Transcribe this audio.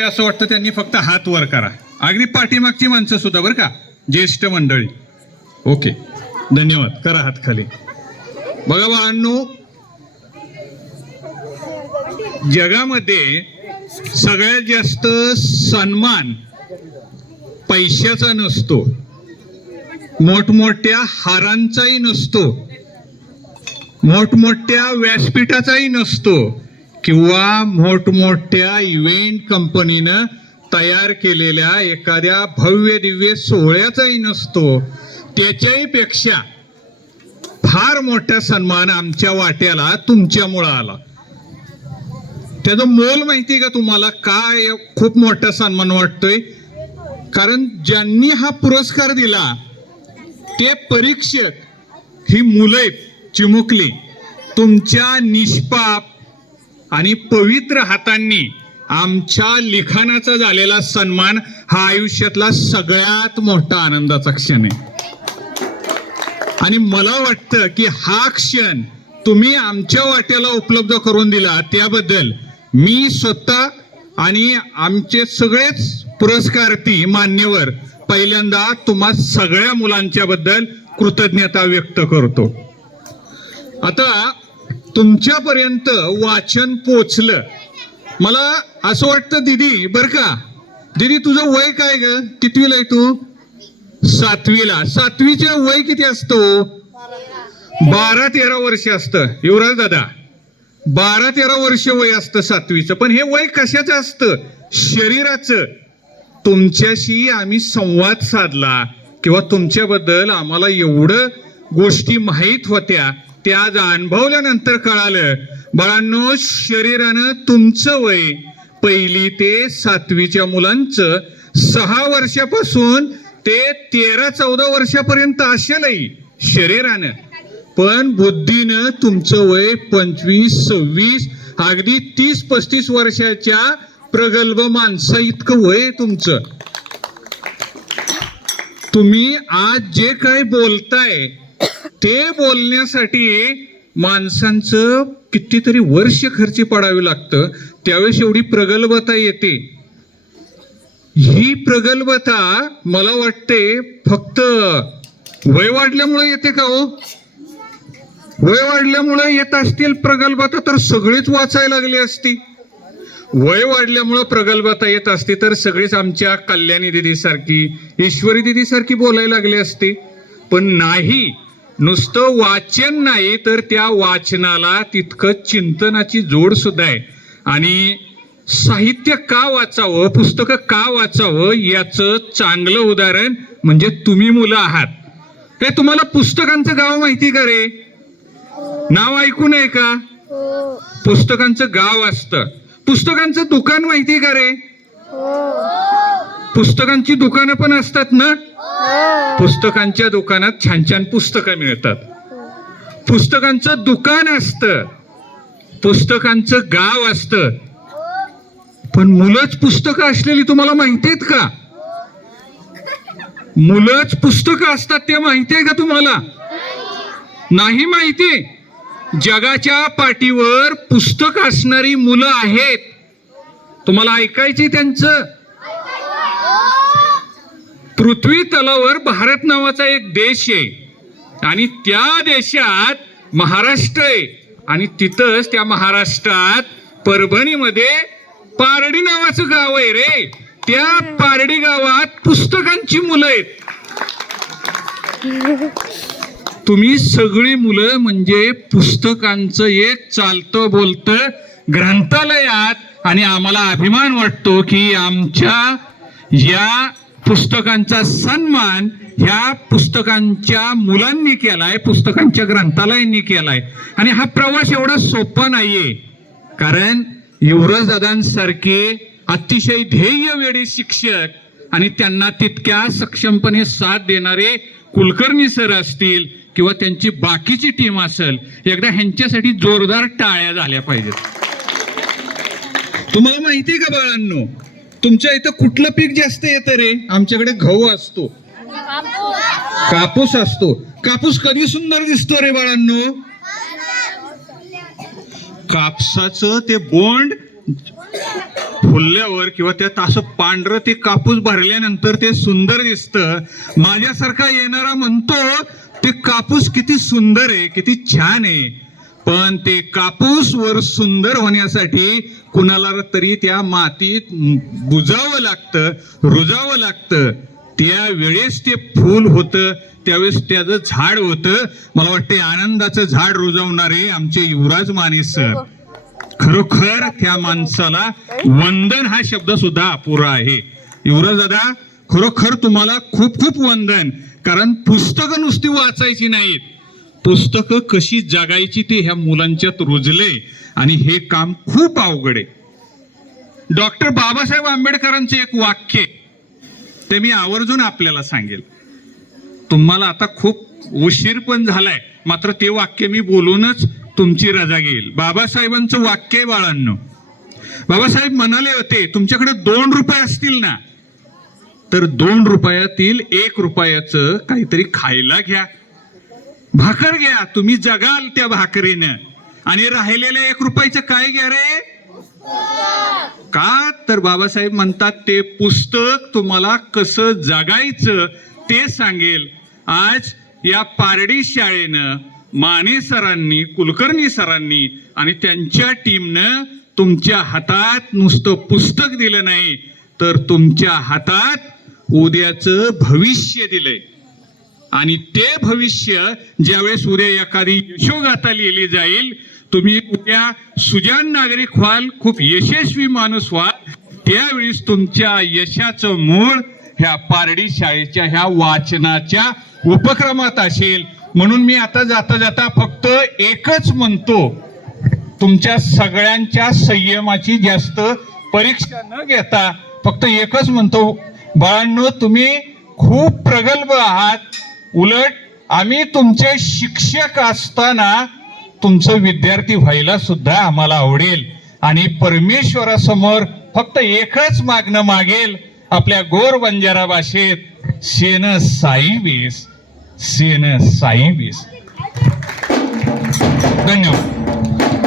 असं वाटतं त्यांनी फक्त हात वर करा. अगदी पाठीमागची माणसं सुद्धा बरं का, ज्येष्ठ मंडळी. ओके, धन्यवाद. करा हात खाली. बघा बाळांनो, जगामध्ये सगळ्यात जास्त सन्मान पैशाचा नसतो, मोठमोठ्या हारांचाही नसतो, मोठमोठ्या व्यासपीठाचाही नसतो, किंवा मोठमोठ्या इव्हेंट कंपनीनं तयार केलेल्या एखाद्या भव्य दिव्य सोहळ्याचाही नसतो. त्याच्याही पेक्षा फार मोठा सन्मान आमच्या वाट्याला तुमच्यामुळं आला. त्याचं मोल माहिती का तुम्हाला? काय खूप मोठा सन्मान वाटतोय? कारण ज्यांनी हा पुरस्कार दिला ते परीक्षक, ही मुलं आहेत चिमुकली, तुमच्या निष्पाप आणि पवित्र हातांनी आमच्या लिखाणाचा झालेला सन्मान हा आयुष्यातला सगळ्यात मोठा आनंदाचा क्षण आहे. आणि मला वाटतं की हा क्षण तुम्ही आमच्या वाट्याला उपलब्ध करून दिला, त्याबद्दल मी स्वतः आणि आमचे सगळेच पुरस्कार्थी मान्यवर पहिल्यांदा तुम्हा सगळ्या मुलांच्या बद्दल कृतज्ञता व्यक्त करतो. आता तुमच्यापर्यंत वाचन पोचलं, मला असं वाटतं दीदी, बरं का दीदी, तुझं वय काय ग? कितवीला आहे तू? 7वीला. 7वीचं वय किती असतो? 12-13 वर्ष असतं. युवराज दादा, 12-13 वर्ष वय असतं 7वीचं. पण हे वय कशाचं असतं? शरीराचं. तुमच्याशी आम्ही संवाद साधला किंवा तुमच्याबद्दल आम्हाला एवढं गोष्टी माहीत होत्या, त्या आज अनुभवल्यानंतर कळालं. बाळांनो, शरीरानं तुमचं वय 1ली ते 7वीच्या मुलांचं 6 वर्षापासून ते 13-14 वर्षापर्यंत असेलही शरीरानं, पण बुद्धीनं तुमचं वय 25-26, अगदी 30-35 वर्षाच्या प्रगल्भ माणसा इतकं वय तुमचं. तुम्ही आज जे काय बोलताय ते बोलण्यासाठी माणसांचं कितीतरी वर्ष खर्ची पडावी लागतं, त्यावेळेस एवढी प्रगल्भता येते. ही प्रगल्भता मला वाटते फक्त वय वाढल्यामुळे येते का हो? वय वाढल्यामुळे येत असतील प्रगल्भता तर सगळीच वाचायला लागली असती. वय वाढल्यामुळे प्रगल्भता येत असती तर सगळीच आमच्या कल्याणी दिदी सारखी, ईश्वरी दिदी सारखी बोलायला लागली असती. पण नाही, नुसतं वाचन नाही तर त्या वाचनाला तितकं चिंतनाची जोड सुद्धा आहे. आणि साहित्य का वाचावं, पुस्तकं का वाचावं, याचं चांगलं उदाहरण म्हणजे तुम्ही मुलं आहात. हे तुम्हाला पुस्तकांचं गाव माहिती का रे? नाव ऐकून आहे का? पुस्तकांचं गाव असतं. पुस्तकांचं दुकान माहिती का रे? पुस्तकांची दुकानं पण असतात ना. पुस्तकांच्या दुकानात छान छान पुस्तकं मिळतात. पुस्तकांचं दुकान असतं, पुस्तकांचं गाव असतं. पण मुलंच पुस्तकं असलेली तुम्हाला माहिती आहेत का? मुलंच पुस्तकं असतात ते माहिती आहे का तुम्हाला? नाही माहिती. जगाच्या पाठीवर पुस्तक असणारी मुलं आहेत. तुम्हाला ऐकायचे त्यांचं? पृथ्वी तलावर भारत नावाचा एक देश आहे आणि त्या देशात महाराष्ट्र आहे. आणि तिथंच त्या महाराष्ट्रात परभणीमध्ये पारडी नावाचं गाव आहे रे. त्या पारडी गावात पुस्तकांची मुलं आहेत. तुम्ही सगळी मुलं म्हणजे पुस्तकांचं एक चालतं बोलतं ग्रंथालयात. आणि आम्हाला अभिमान वाटतो की आमच्या या पुस्तकांचा सन्मान ह्या पुस्तकांच्या मुलांनी केलाय, पुस्तकांच्या ग्रंथालयांनी केलाय. आणि हा प्रवास एवढा सोपा नाहीये, कारण युवराज दादांसारखे अतिशय ध्येयवेडी शिक्षक आणि त्यांना तितक्या सक्षमपणे साथ देणारे कुलकर्णी सर असतील किंवा त्यांची बाकीची टीम असेल, एकदा ह्यांच्यासाठी जोरदार टाळ्या झाल्या पाहिजेत. तुम्हाला माहिती का बाळांनो, तुमच्या इथं कुठलं पीक जास्त येतं रे? आमच्याकडे गहू असतो, कापूस असतो. कापूस कधी सुंदर दिसतो रे बाळांनो? कापसाचं ते बोंड फुलल्यावर किंवा त्यात असं पांढरं ते कापूस भरल्यानंतर ते सुंदर दिसतं. माझ्यासारखा येणारा म्हणतो ते कापूस किती सुंदर आहे, किती छान आहे. पण ते कापूस वर सुंदर होण्यासाठी कुणाला तरी त्या मातीत बुजावं लागतं, रुजावं लागतं. त्यावेळेस ते फूल होतं, त्यावेळेस त्याचं झाड होतं. मला वाटते आनंदाचं झाड रुजवणारे आमचे युवराज माने सर. खरोखर त्या माणसाला वंदन हा शब्द सुद्धा अपुरा आहे. युवराज दादा, खरोखर तुम्हाला खूप खूप वंदन. कारण पुस्तकं नुसती वाचायची नाहीत, पुस्तकं कशी जगायची ते ह्या मुलांच्यात रुजले. आणि हे काम खूप अवघड आहे. डॉक्टर बाबासाहेब आंबेडकरांचे एक वाक्य ते मी आवर्जून आपल्याला सांगेल. तुम्हाला आता खूप उशीर पण झालाय, मात्र ते वाक्य मी बोलूनच तुमची रजा घेईल. बाबासाहेबांचं वाक्य आहे बाळांनो. बाबासाहेब म्हणाले होते, तुमच्याकडे 2 रुपये असतील ना, तर 2 रुपयातील 1 रुपयाचं काहीतरी खायला घ्या, भाकर घ्या, तुम्ही जगाल त्या भाकरीनं. आणि राहिलेल्या 1 रुपयाचं काय घ्या रे? का तर बाबासाहेब म्हणतात ते पुस्तक तुम्हाला कसं जगायचं ते सांगेल. आज या पारडी शाळेनं माने सरांनी, कुलकर्णी सरांनी आणि त्यांच्या टीमनं तुमच्या हातात नुसतं पुस्तक दिलं नाही, तर तुमच्या हातात उद्याचं भविष्य दिलंय. आणि ते भविष्य ज्यावेळेस उद्या एखादी यशोगाथा लिहिली जाईल, तुम्ही उद्या सुजाण नागरिक व्हाल, खूप यशस्वी माणूस व्हाल, त्यावेळेस तुमच्या यशाचं मूळ ह्या पारडी शाळेच्या ह्या वाचनाच्या उपक्रमात असेल. म्हणून मी आता जाता जाता फक्त एकच म्हणतो, तुमच्या सगळ्यांच्या संयमाची जास्त परीक्षा न घेता फक्त एकच म्हणतो, बाळांनो तुम्ही खूप प्रगल्भ आहात. उलट आम्ही तुमचे शिक्षक असताना तुमचं विद्यार्थी व्हायला सुद्धा आम्हाला आवडेल. आणि परमेश्वरासमोर फक्त एकच मागणं मागेल, आपल्या गोर बंजारा भाषेत, सेन साई वेस, सेन साई वेस. धन्यवाद.